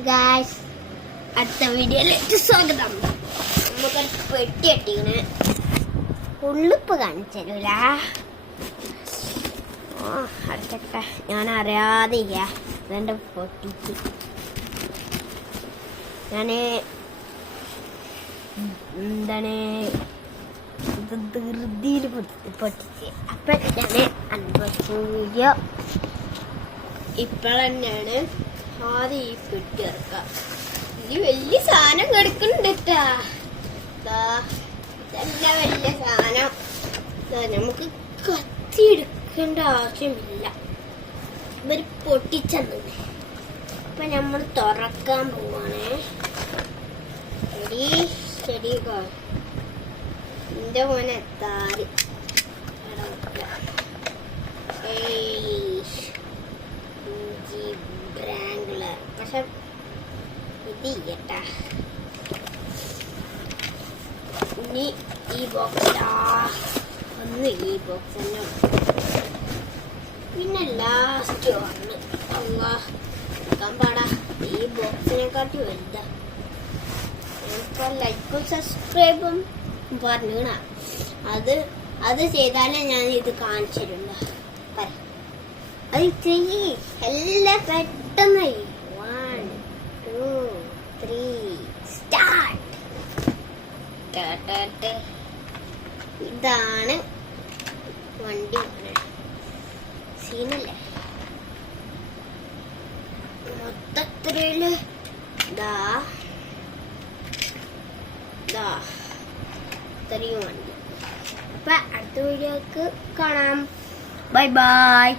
Guys, അടുത്ത വീഡിയോയിലേക്ക് സ്വാഗതം. നമുക്ക് പെട്ടി കെട്ടിങ്ങനെ ഉള്ളിപ്പ് കാണിച്ചു തരൂല. അടുത്തൊക്കെ ഞാൻ അറിയാതെ ഇതെൻ്റെ പൊട്ടിച്ച് ഞാന് എന്താണ് ധൃതിയിൽ പൊട്ടിച്ച്. അപ്പം ഞാൻ അൺബോക്സിങ് വീഡിയോ ഇപ്പോഴെന്നാണ് ആദ്യം ഈ പെട്ടി ഇറക്കാം. ഇത് വലിയ സാധനം കിടക്കുന്നുണ്ട്. ഇതല്ല വലിയ സാധനം. നമുക്ക് കത്തി എടുക്കേണ്ട ആവശ്യമില്ല. ഇവര് പൊട്ടിച്ചെന്നെ. അപ്പൊ നമ്മൾ തുറക്കാൻ പോവാണേ. ശരി എന്റെ മോനെ എത്താറ് ബ്രാംഗ്ലർ. പക്ഷെ ഇത് ചെയ്യട്ടാ. ഇനി ഈ ബോക്സ് ഒന്ന് ഈ ബോക്സ് തന്നെ, പിന്നെ ലാസ്റ്റ് വന്ന് നോക്കാൻ പാടാ. ഈ ബോക്സിനെക്കാട്ടി വലുതാ. ഇപ്പൊ ലൈക്കും സബ്സ്ക്രൈബും പറഞ്ഞ അത് ചെയ്താലേ ഞാൻ ഇത് കാണിച്ചിട്ടുണ്ട്. അത് ചെയ്യ്, എല്ലാം പെട്ടെന്ന്. 1 2 3 സ്റ്റാർട്ട്. ഇതാണ് വണ്ടി സീനല്ലേ. മൊത്തത്തില് ഇത്രയും വണ്ടി. അപ്പൊ അടുത്ത വീഡിയോക്ക് കാണാം. Bye bye.